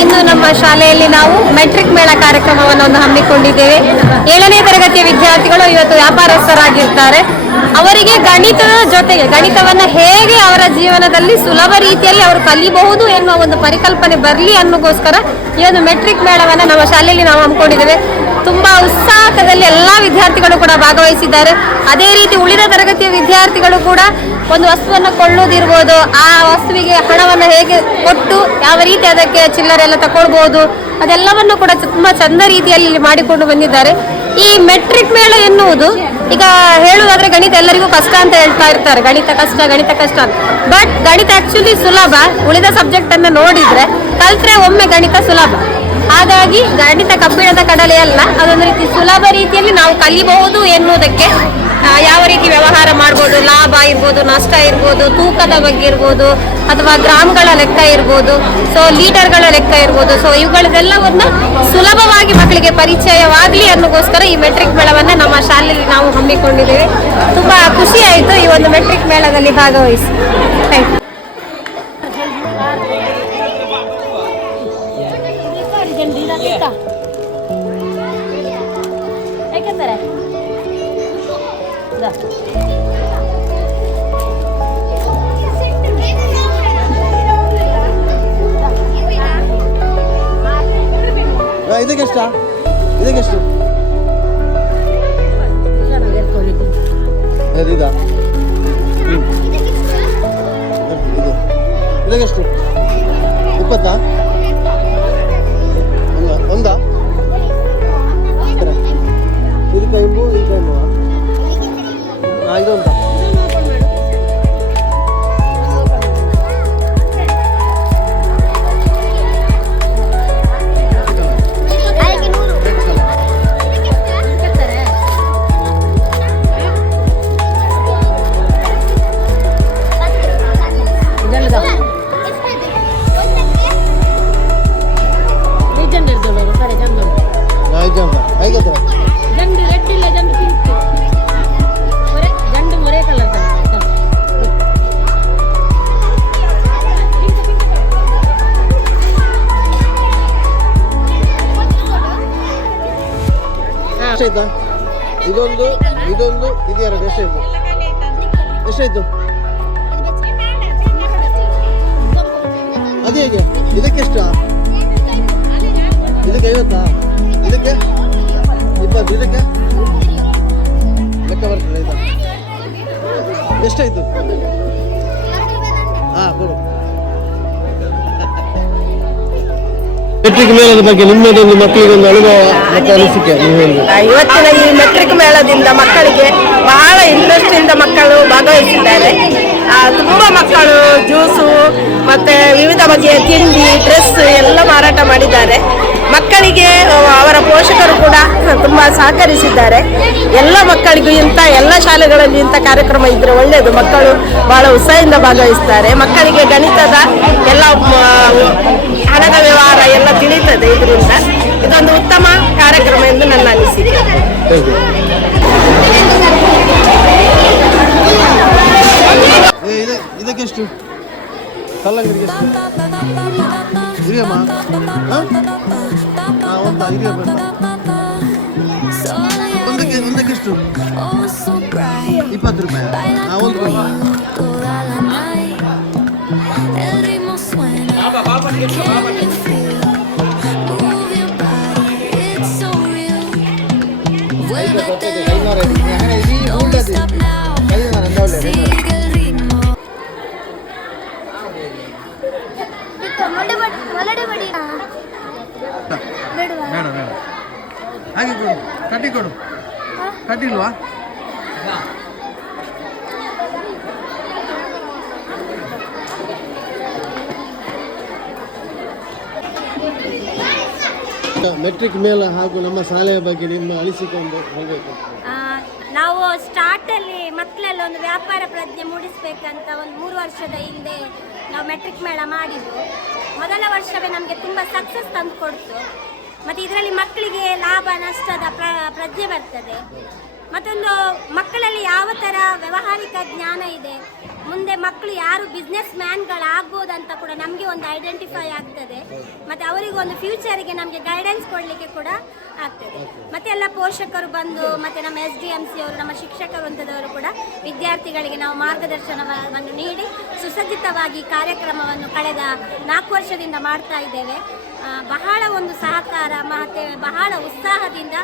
ಇಂದು ನಮ್ಮ ಶಾಲೆಯಲ್ಲಿ ನಾವು ಮೆಟ್ರಿಕ್ ಮೇಳ ಕಾರ್ಯಕ್ರಮವನ್ನು ಹಮ್ಮಿಕೊಂಡಿದ್ದೇವೆ. 7ನೇ ತರಗತಿಯ ವಿದ್ಯಾರ್ಥಿಗಳು ಇವತ್ತು ವ್ಯಾಪಾರಸ್ಥರಾಗಿರ್ತಾರೆ. ಅವರಿಗೆ ಗಣಿತದ ಜೊತೆಗೆ ಗಣಿತವನ್ನು ಹೇಗೆ ಅವರ ಜೀವನದಲ್ಲಿ ಸುಲಭ ರೀತಿಯಲ್ಲಿ ಅವರು ಕಲಿಬಹುದು ಎನ್ನುವ ಒಂದು ಪರಿಕಲ್ಪನೆ ಬರಲಿ ಅನ್ನೋಗೋಸ್ಕರ ಈ ಒಂದು ಮೆಟ್ರಿಕ್ ಮೇಳವನ್ನು ನಮ್ಮ ಶಾಲೆಯಲ್ಲಿ ನಾವು ಹಮ್ಮಿಕೊಂಡಿದ್ದೇವೆ. ತುಂಬಾ ಉತ್ಸಾಹದಲ್ಲಿ ಎಲ್ಲ ವಿದ್ಯಾರ್ಥಿಗಳು ಕೂಡ ಭಾಗವಹಿಸಿದ್ದಾರೆ. ಅದೇ ರೀತಿ ಉಳಿದ ತರಗತಿಯ ವಿದ್ಯಾರ್ಥಿಗಳು ಕೂಡ ಒಂದು ವಸ್ತುವನ್ನು ಕೊಳ್ಳುವುದಿರ್ಬೋದು, ಆ ವಸ್ತುವಿಗೆ ಹಣವನ್ನು ಹೇಗೆ ಕೊಟ್ಟು ಯಾವ ರೀತಿ ಅದಕ್ಕೆ ಚಿಲ್ಲರೆ ಎಲ್ಲ ತಗೊಳ್ಬಹುದು, ಅದೆಲ್ಲವನ್ನು ಕೂಡ ತುಂಬಾ ಚಂದ ರೀತಿಯಲ್ಲಿ ಮಾಡಿಕೊಂಡು ಬಂದಿದ್ದಾರೆ. ಈ ಮೆಟ್ರಿಕ್ ಮೇಳ ಎನ್ನುವುದು ಈಗ ಹೇಳುವುದಾದ್ರೆ ಗಣಿತ ಎಲ್ಲರಿಗೂ ಕಷ್ಟ ಅಂತ ಹೇಳ್ತಾ ಇರ್ತಾರೆ, ಗಣಿತ ಕಷ್ಟ ಅಂತ. ಬಟ್ ಗಣಿತ ಆಕ್ಚುಲಿ ಸುಲಭ. ಉಳಿದ ಸಬ್ಜೆಕ್ಟ್ ಅನ್ನು ನೋಡಿದ್ರೆ ಕಲ್ತ್ರೆ ಒಮ್ಮೆ ಗಣಿತ ಸುಲಭ. ಹಾಗಾಗಿ ಗಣಿತ ಕಬ್ಬಿಣದ ಕಡಲೆ ಅಲ್ಲ, ಅದೊಂದು ರೀತಿ ಸುಲಭ ರೀತಿಯಲ್ಲಿ ನಾವು ಕಲಿಬಹುದು ಎನ್ನುವುದಕ್ಕೆ ಯಾವ ರೀತಿ ವ್ಯವಹಾರ ಮಾಡ್ಬೋದು, ಲಾಭ ಇರ್ಬೋದು, ನಷ್ಟ ಇರ್ಬೋದು, ತೂಕದ ಬಗ್ಗೆ ಇರ್ಬೋದು, ಅಥವಾ ಗ್ರಾಮ್ಗಳ ಲೆಕ್ಕ ಇರ್ಬೋದು, ಸೊ ಲೀಟರ್ಗಳ ಲೆಕ್ಕ ಇರ್ಬೋದು. ಸೊ ಇವುಗಳದೆಲ್ಲವನ್ನ ಸುಲಭವಾಗಿ ಮಕ್ಕಳಿಗೆ ಪರಿಚಯವಾಗಲಿ ಅನ್ನೋಗೋಸ್ಕರ ಈ ಮೆಟ್ರಿಕ್ ಮೇಳವನ್ನು ನಮ್ಮ ಶಾಲೆಯಲ್ಲಿ ನಾವು ಹಮ್ಮಿಕೊಂಡಿದ್ದೇವೆ. ತುಂಬಾ ಖುಷಿ ಆಯಿತು ಈ ಒಂದು ಮೆಟ್ರಿಕ್ ಮೇಳದಲ್ಲಿ ಭಾಗವಹಿಸಿ. Thank you. ಯಾಕೆಂದರೆ ಇದಕ್ಕೆಷ್ಟು ಇದಕ್ಕೆಷ್ಟು 20 ಒಂದಾ ಇದು ಕೈಮು ಇದೊಂದಾ ಎಷ್ಟಾಯ್ತಾ? ಇದೊಂದು ಇದು ಎರಡು ಎಷ್ಟಾಯ್ತು? ಅದೇ ಹೇಗೆ? ಇದಕ್ಕೆಷ್ಟು? ಇದಕ್ಕೆ 50? ಇದಕ್ಕೆ 20? ಇದಕ್ಕೆ ಲೆಕ್ಕ ಬರ್ತದೆ. ಇದು ಎಷ್ಟಾಯ್ತು? ಕೊಡು. ಮೆಟ್ರಿಕ್ ಮೇಳದ ಬಗ್ಗೆ ನಿಮ್ಮದೊಂದು ಮಕ್ಕಳಿಗೊಂದು ಅನುಭವ ಮತ್ತು ಅನಿಸಿಕೆ ನೀವು ಹೇಳಿ. ಇವತ್ತಿನ ಈ ಮೆಟ್ರಿಕ್ ಮೇಳದಿಂದ ಮಕ್ಕಳಿಗೆ ಬಹಳ ಇಂಟ್ರೆಸ್ಟ್ ಇಂದ ಮಕ್ಕಳು ಭಾಗವಹಿಸಿದ್ದಾರೆ. ತುಂಬ ಮಕ್ಕಳು ಜ್ಯೂಸು ಮತ್ತೆ ವಿವಿಧ ಬಗೆಯ ತಿಂಡಿ, ಡ್ರೆಸ್ ಎಲ್ಲ ಮಾರಾಟ ಮಾಡಿದ್ದಾರೆ. ಮಕ್ಕಳಿಗೆ ಅವರ ಪೋಷಕರು ಕೂಡ ತುಂಬ ಸಹಕರಿಸಿದ್ದಾರೆ. ಎಲ್ಲ ಮಕ್ಕಳಿಗೂ ಎಲ್ಲ ಶಾಲೆಗಳಲ್ಲಿ ಇಂಥ ಕಾರ್ಯಕ್ರಮ ಇದ್ರೆ ಒಳ್ಳೆಯದು. ಮಕ್ಕಳು ಬಹಳ ಉತ್ಸಾಹದಿಂದ ಭಾಗವಹಿಸ್ತಾರೆ. ಮಕ್ಕಳಿಗೆ ಗಣಿತದ ಎಲ್ಲ ಹಣದ ವ್ಯವಹಾರ ಎಲ್ಲ ತಿಳಿತದೆ. ಇದರಿಂದ ಇದೊಂದು ಉತ್ತಮ ಕಾರ್ಯಕ್ರಮ ಎಂದು ನನ್ನ ಅನಿಸಿಕೆ. ಇದಕ್ಕೆಷ್ಟು? ಕಲ್ಲಂಗಡಿಗೆ ಎಷ್ಟು? ಹಿರಿಯಮ್ಮ ಒಂದಕ್ಕೆಷ್ಟು? 20 ರೂಪಾಯಿ. ಒಂದು ಹಾಗೆ ಕೊಡು, ಕಟ್ಟಿ ಕೊಡು. ಕಟ್ಟಿಲ್ವಾ? ಮೆಟ್ರಿಕ್ ಮೇಳ ಹಾಗೂ ನಮ್ಮ ಶಾಲೆಯ ಬಗ್ಗೆ ನಿಮ್ಮ ಅನಿಸಿಕೊಂಡು ಹೇಳಬೇಕು. ನಾವು ಸ್ಟಾರ್ಟಲ್ಲಿ ಮಕ್ಕಳೆಲ್ಲ ಒಂದು ವ್ಯಾಪಾರ ಪ್ರಜ್ಞೆ ಮೂಡಿಸಬೇಕಂತ ಒಂದು 3 ವರ್ಷದ ಹಿಂದೆ ನಾವು ಮೆಟ್ರಿಕ್ ಮೇಳ ಮಾಡಿದ್ದು. ಮೊದಲ ವರ್ಷವೇ ನಮಗೆ ತುಂಬ ಸಕ್ಸಸ್ ತಂದು ಕೊಡ್ತು. ಮತ್ತು ಇದರಲ್ಲಿ ಮಕ್ಕಳಿಗೆ ಲಾಭ ನಷ್ಟದ ಪ್ರಜ್ಞೆ ಬರ್ತದೆ. ಮತ್ತೊಂದು ಮಕ್ಕಳಲ್ಲಿ ಯಾವ ಥರ ವ್ಯಾವಹಾರಿಕ ಜ್ಞಾನ ಇದೆ, ಮುಂದೆ ಮಕ್ಕಳು ಯಾರು ಬಿಸ್ನೆಸ್ ಮ್ಯಾನ್ಗಳಾಗ್ಬೋದಂತ ಕೂಡ ನಮಗೆ ಒಂದು ಐಡೆಂಟಿಫೈ ಆಗ್ತದೆ. ಮತ್ತು ಮತ್ತು ಅವರಿಗೂ ಒಂದು ಫ್ಯೂಚರಿಗೆ ನಮಗೆ ಗೈಡೆನ್ಸ್ ಕೊಡಲಿಕ್ಕೆ ಕೂಡ ಆಗ್ತದೆ. ಮತ್ತು ಎಲ್ಲ ಪೋಷಕರು ಬಂದು ಮತ್ತು ನಮ್ಮ SDMC ಅವರು, ನಮ್ಮ ಶಿಕ್ಷಕ ವೃಂದದವರು ಕೂಡ ವಿದ್ಯಾರ್ಥಿಗಳಿಗೆ ನಾವು ಮಾರ್ಗದರ್ಶನವನ್ನು ನೀಡಿ ಸುಸಜ್ಜಿತವಾಗಿ ಕಾರ್ಯಕ್ರಮವನ್ನು ಕಳೆದ 4 ವರ್ಷದಿಂದ ಮಾಡ್ತಾ ಇದ್ದೇವೆ. ಬಹಳ ಒಂದು ಸಹಕಾರ ಮತ್ತು ಬಹಳ ಉತ್ಸಾಹದಿಂದ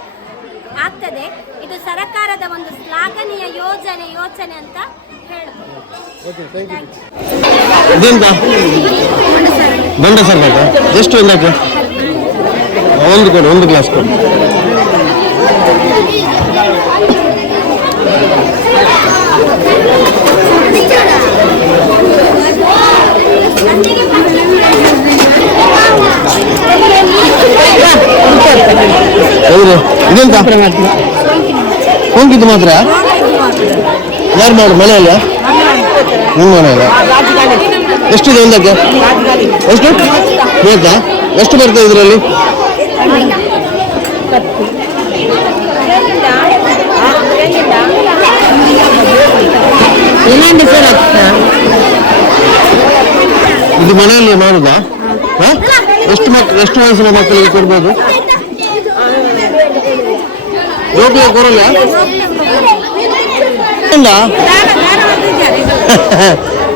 ಆಗ್ತದೆ. ಇದು ಸರ್ಕಾರದ ಒಂದು ಶ್ಲಾಘನೀಯ ಯೋಚನೆ ಅಂತ ಹೇಳ್ಬೋದು. ದಂಡ ಸರ್ ಬೇಕಾ? ಎಷ್ಟು ಒಂದಕ್ಕೆ? ಒಂದು ಕೊಡು, ಒಂದು ಗ್ಲಾಸ್ ಕೊಡು. ಇದೆಂತ ಹೋಗಿದ್ದು ಮಾತ್ರ ಯಾರು ಮಾಡು ಮನೆಯಲ್ಲ? ನಿಮ್ಮ ಮನೆಯಲ್ಲ? ಎಷ್ಟಿದೆ ಒಂದಕ್ಕೆ? ಎಷ್ಟು ಬೇಕಾ? ಎಷ್ಟು ಬರ್ತದೆ ಇದರಲ್ಲಿ? ಇದು ಮನೆಯಲ್ಲಿ ಮಾಡುದಾ? ಎಷ್ಟು ವಯಸ್ಸಿನ ಮಕ್ಕಳಿಗೆ ಕೊಡ್ಬೋದು? ರೋಗಿಗೆ ಕೊಡಲ್ಲ?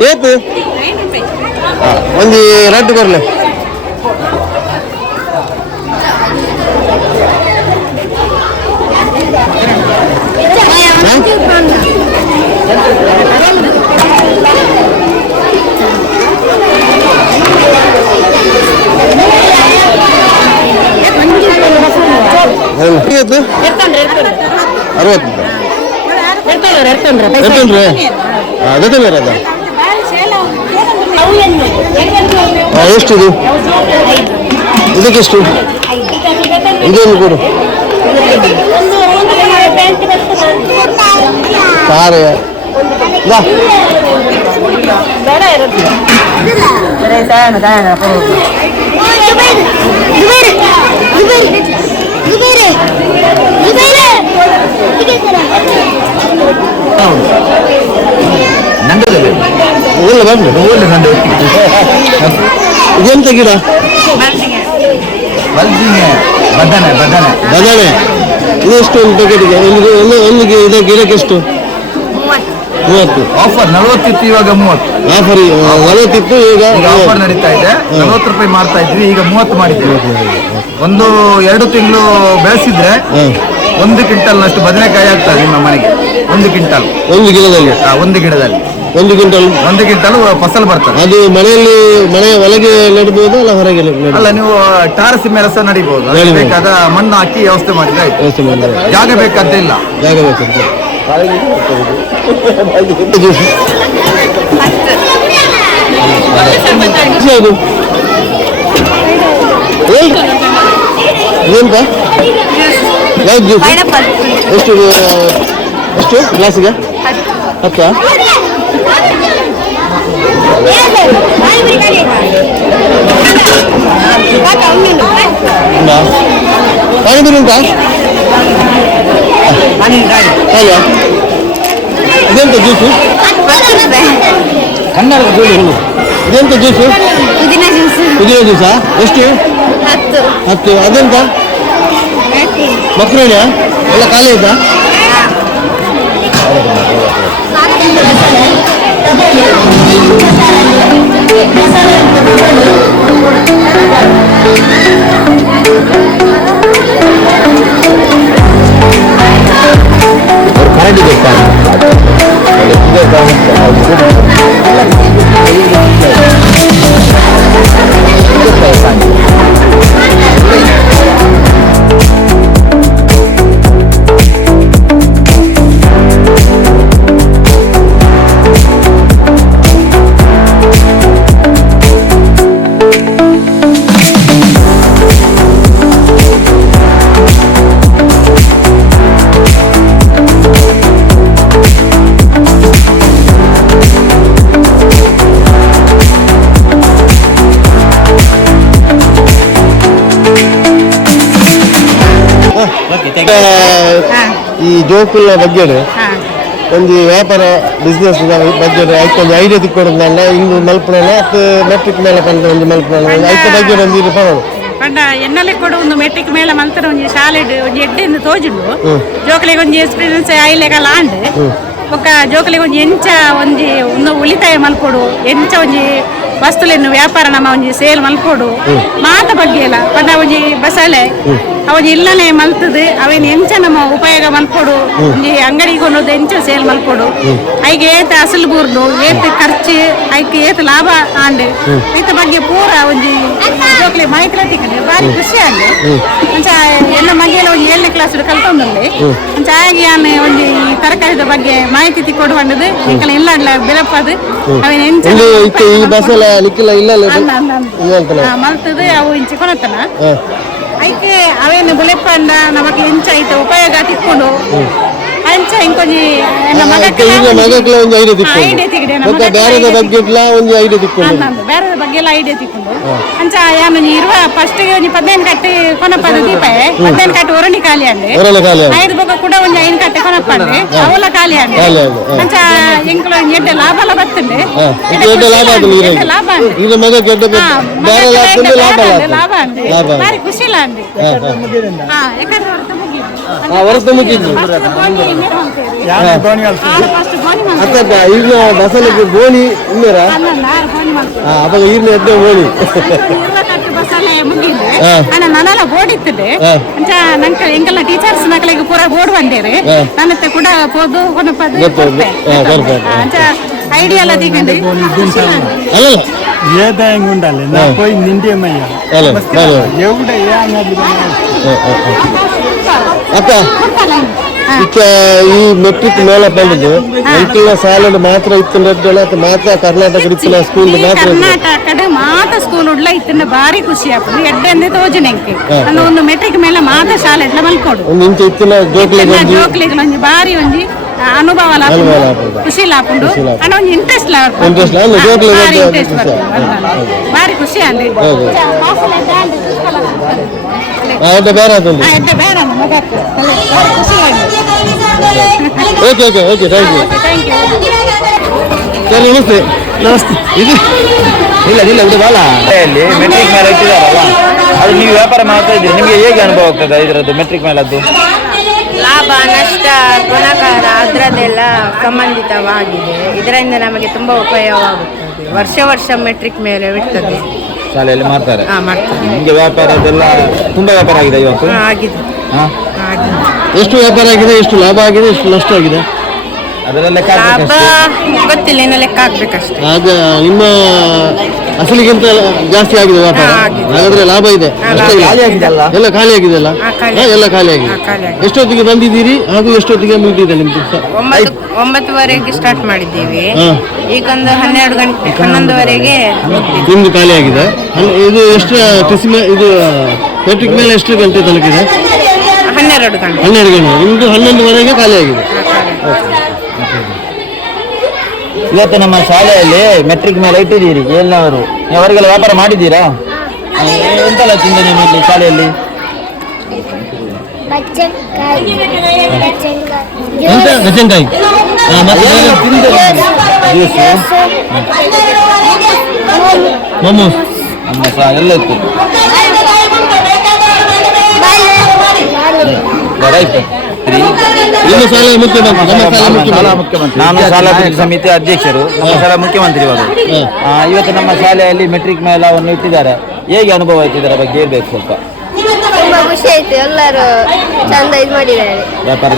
ಏತು ಒಂದು ರಡ್ಡು ಕೊರಲೆ. ಎಷ್ಟಿದು? ಇದಕ್ಕೆಷ್ಟು? ಇದೊಂದು ಕೊಡು. ಸಾರೆ ಇದೆಂತ ಗಿಡ? ಬದನೆ. ಇದೆಷ್ಟು ಒಂದು ಪ್ಯಾಕೆಟ್ಗೆ? ಒಂದು ಗಿಡಕ್ಕೆ ಎಷ್ಟು? 30. ಆಫರ್ 40 ಇತ್ತು, ಇವಾಗ 30. ಆಫರ್ 40 ಇತ್ತು, ಈಗ ಆಫರ್ ನಡೀತಾ ಇದೆ. 40 ರೂಪಾಯಿ ಮಾಡ್ತಾ ಇದ್ವಿ, ಈಗ 30 ಮಾಡಿದ್ದೀವಿ. 1-2 ತಿಂಗಳು ಬೆಳೆಸಿದ್ರೆ 1 ಕ್ವಿಂಟಲ್ನಷ್ಟು ಬದನೆಕಾಯಿ ಆಗ್ತದೆ ನಿಮ್ಮ ಮನೆಗೆ. 1 ಕ್ವಿಂಟಲ್ ಒಂದು ಗಿಡದಲ್ಲಿ? 1 ಗಿಡದಲ್ಲಿ 1 ಕ್ವಿಂಟಲ್ ಫಸಲು ಬರ್ತದೆ. ಅದು ಮನೆಯ ಒಳಗೆ ನೆಡಬಹುದು ಅಲ್ಲ ಹೊರಗೆ? ಅಲ್ಲ, ನೀವು ಟಾರಸ್ ಮೇಲೆ ಸಹ ನಡಿಬಹುದು. ಬೇಕಾದ ಮಣ್ಣು ಹಾಕಿ ವ್ಯವಸ್ಥೆ ಮಾಡಿದ್ರೆ ಆಯ್ತು. ಜಾಗ ಬೇಕಂತ ಇಲ್ಲ. ಜಾಗ ಬೇಕಂತ. ಎಷ್ಟು ಗ್ಲಾಸಿಗೆ? 10? ಪಾನಿಪುರಿ ಉಂಟಾ? ಇದೆಂತ ಜ್ಯೂಸು? ಇದೆಂತ ಜ್ಯೂಸು? ಪುದೀನ ಜ್ಯೂಸಾ? ಎಷ್ಟು? 10. ಅದೆಂತ ಮಕ್ಕಳ ಎಲ್ಲ ಖಾಲಿ ಆಯ್ತಾ? ಈ ಜೋಕುಲ ಬಗ್ಗೆ ಒಂದು ವ್ಯಾಪಾರ ಬಿಸ್ನೆಸ್ ಬಗ್ಗೆ ಐಕೊಂದು ಐಡಿಯಾ ತಿಕ್ಕೊಡೋದಲ್ಲ ಇಂದು ಮಲ್ಪುಣನ ಮತ್ತು ಮೆಟ್ರಿಕ್ ಮೇಲೆ ಬಂದ ಒಂದು ಮಲ್ಪುಣ ಐಕ ಬಗ್ಗೆ ಒಂದು ಇದು ಪರೋಡು ಪಂಡ ಎನ್ನಲೆ ಕೊಡು ಒಂದು ಮೆಟ್ರಿಕ್ ಮೇಲೆ ಮಂತ್ರ ಒಂಜಿ ಶಾಲೆ ಒಂಜಿ ಎಡ್ಡೆಂದು ತೋಜುಂಡು ಜೋಕಲಿಗೆ ಒಂಜಿ ಎಕ್ಸ್ಪೀರಿಯನ್ಸ್ ಆಯ್ಲೆಗಲ್ಲ ಆಂಡ್ ಬೊಕ್ಕ ಜೋಕಲಿಗೆ ಒಂಜಿ ಎಂಚ ಒಂಜಿ ಒಂದು ಉಳಿತಾಯ ಮಲ್ಪೊಡು ಎಂಚ ಒಂಜಿ ವಸ್ತುಲೆನ್ನು ವ್ಯಾಪಾರ ನಮ್ಮ ಒಂಜಿ ಸೇಲ್ ಮಲ್ಪೊಡು ಮಾತ ಬಗ್ಗೆ ಇಲ್ಲ ಪಂಡ ಒಂಜಿ ಬಸಳೆ ಅವಜಿ ಇಲ್ಲನೆ ಮಲ್ತದು ಅವೇನು ಎಂಚ ನಮ್ಮ ಉಪಯೋಗ ಮಲ್ಪೊಡು ಒಂಜಿ ಅಂಗಡಿಗೆ ಕೊಡೋದು ಎಂಚ ಸೇಲ್ ಮಲ್ಪೊಡು ಐಗೆ ಏತ ಅಸಲು ಬೂರ್ಡು ಏತ್ ಖರ್ಚು ಐಕೆ ಏತ್ ಲಾಭ ಆಂಡ್ ಐತ ಬಗ್ಗೆ ಪೂರ ಒಂಜಿ ಜೋಕ್ಲೆ ಮಾಹಿತಿ ತಿಕ್ಕಂಡೆ ಬಾರಿ ಖುಷಿ ಆಂಡೆ ಅಂಚ ಎಲ್ಲ ಮಗೆಲ್ಲ ಒಂಜಿ 7ನೇ ಕ್ಲಾಸ್ ಕಲ್ತೊಂದುಂಡೆ ಅಂಚ ಆಗಿ ನಾನು ಒಂಜಿ ತರಕಾರಿದ ಬಗ್ಗೆ ಮಾಹಿತಿ ತಿಕ್ಕೊಡುವಂಡದು ಎಂಕಲ ಇಲ್ಲ ಬೆಳಪದು ಅವೇನು ಎಂಚ ಈ ಬಸಲ ನಿಕ್ಕಿಲ್ಲ ಇಲ್ಲ ಮಲ್ತದು ಅವು ಇಂಚಿ ಕೊನತನ ಐತೆ ಅವೇನು ಬುಲೆಪ್ಪಂಡ ನಮಗೆ ಎಂಚ ಐತೆ ಉಪಯೋಗ ತಿಕ್ಕೊಂಡು ಅಂಚ ಇಂಕೊಂಜಿ ಮಗಕ್ಲ ಒಂದು ಐಡಿಯಾ ತಿಕ್ಕೊಂಡು ಬೇರೆ ಬಗ್ಗೆ ಒಂದು ಐಡಿಯಾ ತಿಕ್ಕೊಂಡು ಬೇರೆ ಬಗ್ಗೆ ಎಲ್ಲ ಐಡಿಯಾ ತಿಕ್ಕೊಂಡು ಅಂಚ ಯಾನು ಇರುವ ಫಸ್ಟ್ ಒಂಜಿ 15 ಕಟ್ಟೆ ಕೊನಪದ ದೀಪಾಯ 15 ಕಟ್ಟೆ ಒರಣಿ ಖಾಲಿ ಅಂಡೆ ಐದು ಬೊಕ್ಕ ಕೂಡ ಒಂಜಿ 5 ಕಟ್ಟೆ ಕೊನಪ್ಪಂಡೆ ಅವಲ ಖಾಲಿ ಅಂಡೆ ಅಂಚ ಎಂಕಲ ಎಡ್ಡೆ ಲಾಭ ಎಲ್ಲ ಬರ್ತಂಡೆ ಲಾಭ ಲಾಭ ಅಂಡೆ ಬಾರಿ ಖುಷಿ ಇಲ್ಲ ಅಂಡೆ ಯಾಕಂದ್ರೆ ಹೊರತು ಮುಗಿದ್ದು ಅಕ್ಕ ಈಗ ಬಸಲಿಗೆ ಗೋಣಿ ಇನ್ನೂರ ಅವಾಗ ಈರ್ನ ಎಡ್ಡೆ ಗೋಣಿ ನನ್ನೆಲ್ಲ ಬೋಡಿತ್ತದೆ ಅಂಚ ನಂಗೆ ಎಂಕೆಲ್ಲ ಟೀಚರ್ಸ್ ನಕಲಿಗೆ ಪೂರ ಬೋರ್ಡ್ ಬಂದೇರಿ ನನ್ನತ್ತೆ ಕೂಡ ಪೋದು ಕೊನಪದು ಅಂಚ ಐಡಿಯಾ ಎಲ್ಲ ತಿಗಂಡಿ ಅಲ್ಲ ఏదా ఉండాలి నా పోయి నిండేమయ్యా ఎవడ ಅಕ್ಕ ಈ ಮೆಟ್ರಿಕ್ ಮೇಲೆ ಬಂದಿದ್ದು ಎಂಟಿನ ಸಾಲಲ್ಲಿ ಮಾತ್ರ ಇತ್ತು ಮಾತ್ರ ಕರ್ನಾಟಕ ಇತ್ತಿನ ಸ್ಕೂಲ್ ಮಾತ್ರ ಕರ್ನಾಟಕದ ಮಾತ್ರ ಸ್ಕೂಲ್ ಉಡ್ಲ ಇತ್ತಿನ ಬಾರಿ ಖುಷಿ ಆಗ್ತದೆ ಎಡ್ಡೆ ತೋಜನೆಂಕೆ ಅನ್ನ ಒಂದು ಮೆಟ್ರಿಕ್ ಮೇಲೆ ಮಾತ್ರ ಶಾಲೆ ಎಡ್ಲ ಮಲ್ಕೊಡು ಒಂದು ಇಂಚ ಇತ್ತಿನ ಜೋಕ್ಲಿಗೆ ಒಂಜಿ ಬಾರಿ ಒಂಜಿ ಅನುಭವ ಖುಷಿ ಲಾಪುಂಡು ಅಣ್ಣ ಒಂಜಿ ಇಂಟ್ರೆಸ್ಟ್ ಬಾರಿ ಖುಷಿ ಅಂದೆ ಬೇರೆ okay okay okay thank you ನಮಸ್ತೆ ನಮಸ್ತೆ ಇದು ಇಲ್ಲ ಇಲ್ಲ ಇದು ಬಾಲ ಅಲ್ಲಿ ಮೆಟ್ರಿಕ್ ಮೇಲೆ ಇಟ್ಟಿದಾರಲ್ಲ ಅದು ನೀವು ವ್ಯಾಪಾರ ಮಾಡ್ತಾ ಇದ್ದೀರಿ ನಿಮಗೆ ಹೇಗೆ ಅನುಭವ ಆಗ್ತದೆ ಇದರದ್ದು ಮೆಟ್ರಿಕ್ ಮೇಲದ್ದು ಲಾಭ ನಷ್ಟ ಗುಣಕಾರ ಅದರದ್ದೆಲ್ಲ ಸಂಬಂಧಿತವಾಗಿದೆ. ಇದರಿಂದ ನಮಗೆ ತುಂಬ ಉಪಯೋಗವಾಗುತ್ತದೆ. ವರ್ಷ ಮೆಟ್ರಿಕ್ ಮೇಲೆ ಇರ್ತದೆ ಶಾಲೆಯಲ್ಲಿ ಮಾಡ್ತಾರೆ. ಮಾಡ್ತಾರೆ. ನಿಮಗೆ ವ್ಯಾಪಾರದೆಲ್ಲ ತುಂಬಾ ವ್ಯಾಪಾರ ಆಗಿದೆ ಇವತ್ತು? ಆಗಿದೆ. ಎಷ್ಟು ವ್ಯಾಪಾರ ಆಗಿದೆ, ಎಷ್ಟು ಲಾಭ ಆಗಿದೆ, ಎಷ್ಟು ನಷ್ಟ ಆಗಿದೆ? ಅದರಲ್ಲೇ ಲಾಭ ಗೊತ್ತಿಲ್ಲ, ಇನ್ನು ಲೆಕ್ಕ ಹಾಕ್ಬೇಕಷ್ಟೇ. ಆಗ ನಿಮ್ಮ ಅಸಲಿಗಿಂತ ಜಾಸ್ತಿ ಆಗಿದೆ ವ್ಯಾಪಾರ, ಹಾಗಾದ್ರೆ ಲಾಭ ಇದೆ. ಎಲ್ಲ ಖಾಲಿ ಆಗಿದೆ ಅಲ್ಲ? ಎಲ್ಲ ಖಾಲಿ ಆಗಿದೆ. ಎಷ್ಟೊತ್ತಿಗೆ ಬಂದಿದ್ದೀರಿ ಹಾಗೂ ಎಷ್ಟೊತ್ತಿಗೆ ಮುಗಿದಿದೆ ನಿಮ್ದು? 9:30ವರೆಗೆ ಸ್ಟಾರ್ಟ್ ಮಾಡಿದ್ದೀವಿ, ಈಗ ಒಂದು 12 ಗಂಟೆ 11ವರೆಗೆ ನಿಮ್ದು ಖಾಲಿ ಆಗಿದೆ. ಇದು ಎಷ್ಟು ಇದು ಮೆಟ್ರಿಕ್ ಮೇಲೆ ಎಷ್ಟು ಗಂಟೆ ತನಕ ಇದೆ? 12 ಗಂಟೆ. 12 ಗಂಟೆ. ನಿಮ್ದು 11ವರೆಗೆ ಖಾಲಿ ಆಗಿದೆ. ಇವತ್ತು ನಮ್ಮ ಶಾಲೆಯಲ್ಲಿ ಮೆಟ್ರಿಕ್ ಮೇಲೆ ಇಟ್ಟಿದ್ದೀರಿ ಎಲ್ಲವರು, ಅವರಿಗೆಲ್ಲ ವ್ಯಾಪಾರ ಮಾಡಿದ್ದೀರಾ? ಎಂತೆಲ್ಲ ತಿಂದ ನೀವು ಇಲ್ಲಿ ಶಾಲೆಯಲ್ಲಿ? ಗಜಂಕಾಯಿ ಮೊಮೋಸ್ ಎಲ್ಲ ಇತ್ತು. ನಾನು ಶಾಲಾ ಸಮಿತಿ ಅಧ್ಯಕ್ಷರು, ನಮ್ಮ ಶಾಲಾ ಮುಖ್ಯಮಂತ್ರಿ ಅವರು. ಇವತ್ತು ನಮ್ಮ ಶಾಲೆಯಲ್ಲಿ ಮೆಟ್ರಿಕ್ ಮೇಳವನ್ನು ಇಟ್ಟಿದ್ದಾರೆ. ಹೇಗೆ ಅನುಭವ ಆಯ್ತು ಇದರ ಬಗ್ಗೆ ಹೇಳ್ಬೇಕು ಸ್ವಲ್ಪ? ತುಂಬಾ ಖುಷಿ ಆಯ್ತು, ಎಲ್ಲರೂ ಚಂದ ಇದು ಮಾಡಿದ್ದಾರೆ, ವ್ಯಾಪಾರ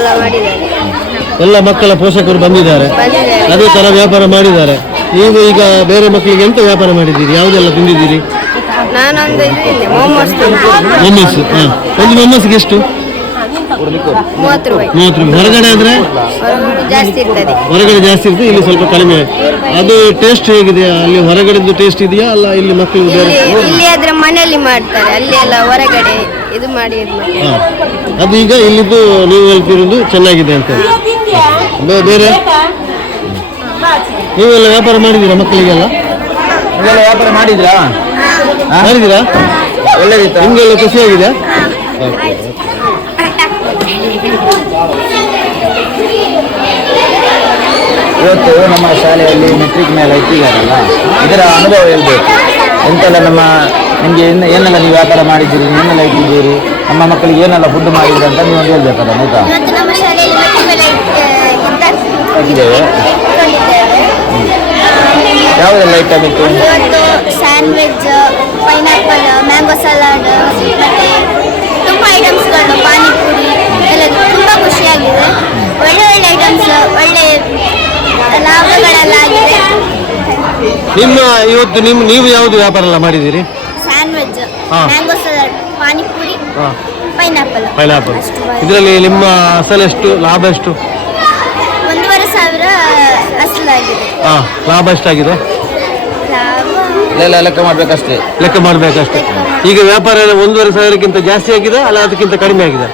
ಎಲ್ಲ ಮಾಡಿದ್ದಾರೆ. ಎಲ್ಲ ಮಕ್ಕಳ ಪೋಷಕರು ಬಂದಿದ್ದಾರೆ, ಅದೇ ತರ ವ್ಯಾಪಾರ ಮಾಡಿದ್ದಾರೆ. ನೀವು ಈಗ ಬೇರೆ ಮಕ್ಕಳಿಗೆ ಎಂತ ವ್ಯಾಪಾರ ಮಾಡಿದ್ದೀರಿ, ಯಾವುದೆಲ್ಲ ತಿಂದಿದ್ದೀರಿ? ನಾನೊಂದು ಇದು ಮೊಮೋಸ್. ಮೊಮೋಸ್ ಒಂದು ಮೊಮೋಸ್ಗೆ ಎಷ್ಟು? 30 ರೂಪಾಯಿ. ಹೊರಗಡೆ ಆದ್ರೆ ಜಾಸ್ತಿ ಇರ್ತದೆ, ಹೊರಗಡೆ ಜಾಸ್ತಿ ಇರ್ತದೆ, ಇಲ್ಲಿ ಸ್ವಲ್ಪ ಕಡಿಮೆ. ಅದು ಟೇಸ್ಟ್ ಹೇಗಿದೆ? ಅಲ್ಲಿ ಹೊರಗಡೆದು ಟೇಸ್ಟ್ ಇದೆಯಾ ಅಲ್ಲ ಇಲ್ಲಿ ಮಕ್ಕಳು ಬೇರೆ? ಇಲ್ಲಿ ಆದ್ರೆ ಮನೆಯಲ್ಲಿ ಮಾಡ್ತಾರೆ, ಅಲ್ಲಿ ಎಲ್ಲ ಹೊರಗಡೆ ಇದು ಮಾಡಿ ಅದು ಈಗ ಇಲ್ಲಿದ್ದು ನೀವು ಹೇಳ್ತಿರೋದು ಚೆನ್ನಾಗಿದೆ ಅಂತ. ಬೇರೆ ನೀವೆಲ್ಲ ವ್ಯಾಪಾರ ಮಾಡಿದ್ದೀರಾ ಮಕ್ಕಳಿಗೆಲ್ಲ? ನೀವೆಲ್ಲ ವ್ಯಾಪಾರ ಮಾಡಿದ್ರಾ? ಒಳ್ಳೆದಿತ್ತು. ನಿಮಗೆಲ್ಲ ಖುಷಿಯಾಗಿದೆ? ಇವತ್ತು ನಮ್ಮ ಶಾಲೆಯಲ್ಲಿ ಮೆಟ್ರಿಕ್ ಮೇಲೆ ಇಟ್ಟಿದ್ದಾರಲ್ಲ, ಇದರ ಅನುಭವ ಹೇಳ್ಬೇಕು. ಎಂತೆಲ್ಲ ನಿಮಗೆ ಏನೆಲ್ಲ ನೀವು ವ್ಯಾಪಾರ ಮಾಡಿದ್ದೀರಿ, ಏನೆಲ್ಲ ಇಟ್ಟಿದ್ದೀರಿ, ನಮ್ಮ ಮಕ್ಕಳಿಗೆ ಏನೆಲ್ಲ ಫುಡ್ ಮಾಡಿದ್ದೀರಿ ಅಂತ ನೀವು ಒಂದು ಹೇಳ್ಬೇಕಲ್ಲ. ಆಯ್ತಾ, ಮತ್ತು ನಮ್ಮ ಶಾಲೆಯಲ್ಲಿ ಇಟ್ಟಿದ್ದೇವೆ. ಯಾವುದೆಲ್ಲ ಐಟಮ್ ಇತ್ತು? ಇವತ್ತು ಸ್ಯಾಂಡ್ವಿಚ್, ಪೈನಾಪಲ್, ಮ್ಯಾಂಗೋ ಸಲಾಡ್ ಮತ್ತು ತುಂಬ ಐಟಮ್ಸ್ಗಳು, ಪಾನಿಪುರಿ ಎಲ್ಲ ತುಂಬ ಖುಷಿಯಾಗಿದೆ. ಒಳ್ಳೆ ಒಳ್ಳೆ ಐಟಮ್ಸ್, ಒಳ್ಳೆ ಲಾಭಗಳೆಲ್ಲ ಆಗಿದೆ. ಇವತ್ತು ನೀವು ಯಾವುದು ವ್ಯಾಪಾರ ಎಲ್ಲ ಮಾಡಿದ್ದೀರಿ? Sandwich, mango salad, panipuri, pineapple. ಇದರಲ್ಲಿ ನಿಮ್ಮ ಅಸಲು ಎಷ್ಟು, ಲಾಭ ಎಷ್ಟು? 1,500 ಅಸಲಾಗಿದೆ. ಲಾಭ ಎಷ್ಟಾಗಿದೆ? ಲೆಕ್ಕ ಮಾಡ್ಬೇಕಷ್ಟೇ. ಲೆಕ್ಕ ಮಾಡ್ಬೇಕಷ್ಟೇ. ಈಗ ವ್ಯಾಪಾರ 1,500ಕ್ಕಿಂತ ಜಾಸ್ತಿ ಆಗಿದೆ ಅಲ್ಲ ಅದಕ್ಕಿಂತ ಕಡಿಮೆ ಆಗಿದೆ?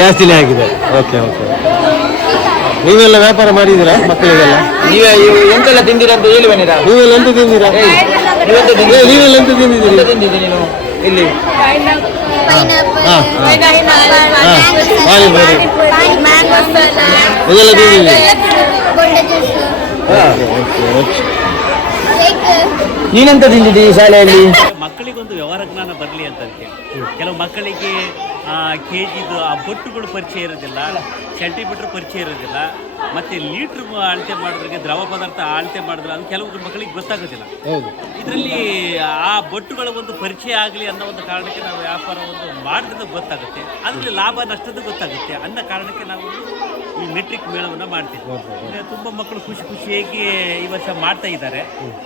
ಜಾಸ್ತಿನೇ ಆಗಿದೆ. ಓಕೆ. ನೀವೆಲ್ಲ ವ್ಯಾಪಾರ ಮಾಡಿದ್ದೀರಾ ಮಕ್ಕಳಿಗೆಲ್ಲ? ನೀವೇ ಎಂತೆಲ್ಲ ತಿಂದಿರ ಅಂತ ಹೇಳಿ ಬನ್ನಿರಾ. ನೀವೆಲ್ಲ ಎಂತ ತಿಂದಿರಾ? ನೀವೆಲ್ಲ ಎಂತ ತಿಂದಿದ್ದೀರಿ? ನೀನು ಇಲ್ಲಿ ಇದೆಲ್ಲ ತಿಂದಿದ್ದೀರಿ? ನೀನೆಂತ ತಿಂದಿದ್ದಿ ಈ ಶಾಲೆಯಲ್ಲಿ? ಮಕ್ಕಳಿಗೊಂದು ವ್ಯವಹಾರ ಜ್ಞಾನ ಬರಲಿ ಅಂತ ಹೇಳಿ ಕೆಲವು ಮಕ್ಕಳಿಗೆ ಕೆಜಿದು ಆ ಬೊಟ್ಟುಗಳು ಪರಿಚಯ ಇರೋದಿಲ್ಲ, ಸೆಂಟಿಮೀಟರ್ ಪರಿಚಯ ಇರೋದಿಲ್ಲ, ಮತ್ತು ಲೀಟ್ರ್ ಅಳತೆ ಮಾಡೋದ್ರಿಗೆ ದ್ರವ ಪದಾರ್ಥ ಅಳತೆ ಮಾಡಿದ್ರೆ ಅದು ಕೆಲವು ಮಕ್ಕಳಿಗೆ ಗೊತ್ತಾಗೋದಿಲ್ಲ. ಇದರಲ್ಲಿ ಆ ಬೊಟ್ಟುಗಳ ಒಂದು ಪರಿಚಯ ಆಗಲಿ ಅನ್ನೋ ಒಂದು ಕಾರಣಕ್ಕೆ ನಾವು ವ್ಯಾಪಾರ ಒಂದು ಮಾಡಿದ್ರೆ ಗೊತ್ತಾಗುತ್ತೆ, ಅದರಲ್ಲಿ ಲಾಭ ನಷ್ಟದ ಗೊತ್ತಾಗುತ್ತೆ ಅನ್ನೋ ಕಾರಣಕ್ಕೆ ನಾವು ಈ ಮೆಟ್ರಿಕ್ ಮೇಳವನ್ನು ಮಾಡ್ತೀವಿ. ತುಂಬ ಮಕ್ಕಳು ಖುಷಿಯಾಗಿ ಈ ವರ್ಷ ಮಾಡ್ತಾ ಇದ್ದಾರೆ.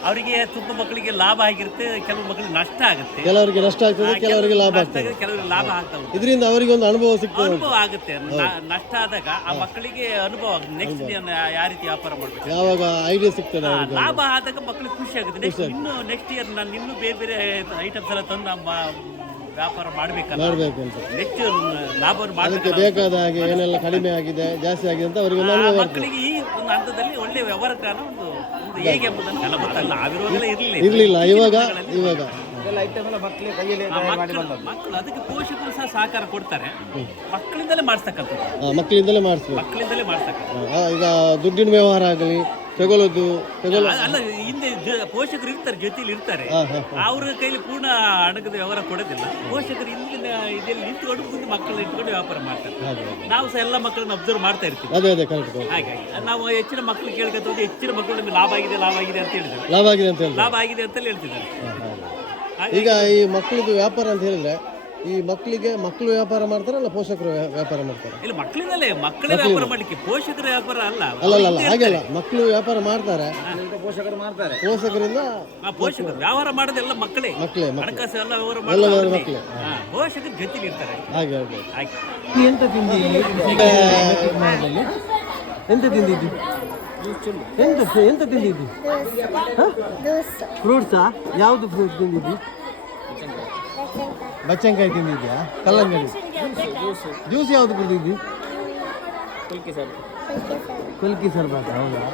ಅವರಿಗೆ ತುಂಬ ಮಕ್ಕಳಿಗೆ ಲಾಭ ಆಗಿರುತ್ತೆ, ಕೆಲವು ಮಕ್ಕಳಿಗೆ ನಷ್ಟ ಆಗುತ್ತೆ, ಕೆಲವರಿಗೆ ನಷ್ಟ ಆಗ್ತದೆ, ಕೆಲವರಿಗೆ ಲಾಭ ಆಗ್ತದೆ, ಕೆಲವರಿಗೆ ಲಾಭ ಆಗ್ತದೆ. ಇದರಿಂದ ಅವರಿಗೆ ಒಂದು ಅನುಭವ ಸಿಗ್ತದೆ. ಅನುಭವ ಆಗುತ್ತೆ. ನಷ್ಟ ಆದಾಗ ಆ ಮಕ್ಕಳಿಗೆ ಅನುಭವ ಆಗುತ್ತೆ. ನೆಕ್ಸ್ಟ್ ಯಾವ ರೀತಿ ವ್ಯಾಪಾರ ಮಾಡಬೇಕು, ಯಾವಾಗ ಐಡಿಯಾ ಸಿಗ್ತದೆ. ಲಾಭ ಆದಾಗ ಮಕ್ಕಳಿಗೆ ಖುಷಿ ಆಗುತ್ತೆ. ನೆಕ್ಸ್ಟ್ ಇಯರ್ ನಾನು ಇನ್ನೂ ಬೇರೆ ಐಟಮ್ಸ್ ಎಲ್ಲ ತಂದು ನಮ್ಮ ವ್ಯಾಪಾರ ಮಾಡಬೇಕು ಅಂತ ನೆಕ್ಸ್ಟ್ ಲಾಭವನ್ನು ಮಾಡಬೇಕು. ಬೇಕಾದ ಹಾಗೆ ಏನೆಲ್ಲ ಕಡಿಮೆ ಆಗಿದೆ, ಜಾಸ್ತಿ ಆಗಿದೆ ಅಂತ ಅವರಿಗೆ ಮಕ್ಕಳಿಗೆ ಈ ಒಂದು ಹಂತದಲ್ಲಿ ಒಳ್ಳೆ ವ್ಯವಹಾರ ಜ್ಞಾನ ಒಂದು ಹೇಗೆ ಎಂಬುದನ್ನು ಎಲ್ಲ ಗೊತ್ತಾಗಲ್ಲ. ನಾವಿರುವಾಗಲೇ ಇರಲಿಲ್ಲ. ಇವಾಗ ಮಕ್ಕಳು ಅದಕ್ಕೆ ಪೋಷಕರು ಸಹ ಸಹಕಾರ ಕೊಡ್ತಾರೆ. ಮಕ್ಕಳಿಂದಲೇ ಮಾಡಿಸ್ತಕ್ಕಂಥದ್ದು. ಮಕ್ಕಳಿಂದಲೇ ಮಾಡಿಸ್ತಾರೆ. ಈಗ ದುಡ್ಡಿನ ವ್ಯವಹಾರ ಆಗಲಿ ತಗೊಳ್ಳೋದು ಅಲ್ಲ, ಹಿಂದೆ ಪೋಷಕರು ಇರ್ತಾರೆ, ಜೊತೆಲಿ ಇರ್ತಾರೆ. ಅವ್ರ ಕೈಲಿ ಪೂರ್ಣ ಹಣದ ವ್ಯವಹಾರ ಕೊಡೋದಿಲ್ಲ. ಪೋಷಕರು ಹಿಂದಿನ ಇದರಲ್ಲಿ ನಿಂತ್ಕೊಂಡು ಮುಂದೆ ಮಕ್ಕಳನ್ನ ಇಟ್ಕೊಂಡು ವ್ಯಾಪಾರ ಮಾಡ್ತಾರೆ. ನಾವು ಸಹ ಎಲ್ಲ ಮಕ್ಕಳನ್ನ ಅಬ್ಸರ್ವ್ ಮಾಡ್ತಾ ಇರ್ತೀವಿ. ಹಾಗಾಗಿ ನಾವು ಹೆಚ್ಚಿನ ಮಕ್ಕಳು ಕೇಳ್ಕೊತ ಹೋಗಿ ಹೆಚ್ಚಿನ ಮಕ್ಕಳು ನಮಗೆ ಲಾಭ ಆಗಿದೆ ಅಂತ ಹೇಳಿದ್ದಾರೆ. ಲಾಭ ಆಗಿದೆ ಅಂತ ಹೇಳ್ತಿದ್ದಾರೆ. ಈಗ ಈ ಮಕ್ಕಳದು ವ್ಯಾಪಾರ ಅಂತ ಹೇಳಿದ್ರೆ ಈ ಮಕ್ಕಳು ವ್ಯಾಪಾರ ಮಾಡ್ತಾರೆ ಅಲ್ಲ ಪೋಷಕರು ವ್ಯಾಪಾರ ಮಾಡ್ತಾರೆ? ಇಲ್ಲ, ಮಕ್ಕಳೇ ವ್ಯಾಪಾರ ಮಾಡ್ಲಿಕ್ಕೆ, ಪೋಷಕರ ವ್ಯಾಪಾರ ಅಲ್ಲ. ಹಾಗೆಲ್ಲ ಮಕ್ಕಳು ವ್ಯಾಪಾರ ಮಾಡ್ತಾರೆ, ಪೋಷಕರಿಂದ ಪೋಷಕರು ವ್ಯವಹಾರ ಮಾಡೋದೆಲ್ಲ ಮಕ್ಕಳೇ. ಹಣಕಾಸು ಎಲ್ಲ ವ್ಯವಹಾರ ಮಕ್ಕಳೇ, ಪೋಷಕರು ಜೊತೆಲಿ ಇರ್ತಾರೆ. ಹಾಗೆ ಎಂತ ತಿಂದಿದ್ದಿ? ಎಂತ ತಿಂದಿದ್ದಿ? ಫ್ರೂಟ್ಸಾ? ಯಾವುದು ಫ್ರೂಟ್ ತಿಂದಿದ್ದಿ? ಬಚ್ಚಂಕಾಯಿ ತಿಂದಿದ್ಯಾ? ಕಲ್ಲಂಗಡಿ ಜ್ಯೂಸ್ ಯಾವುದು ಕುಡಿದಿದ್ದಿ? ಕುಲ್ಕಿ ಸರ್ಬತ್. ಹೌದಾ?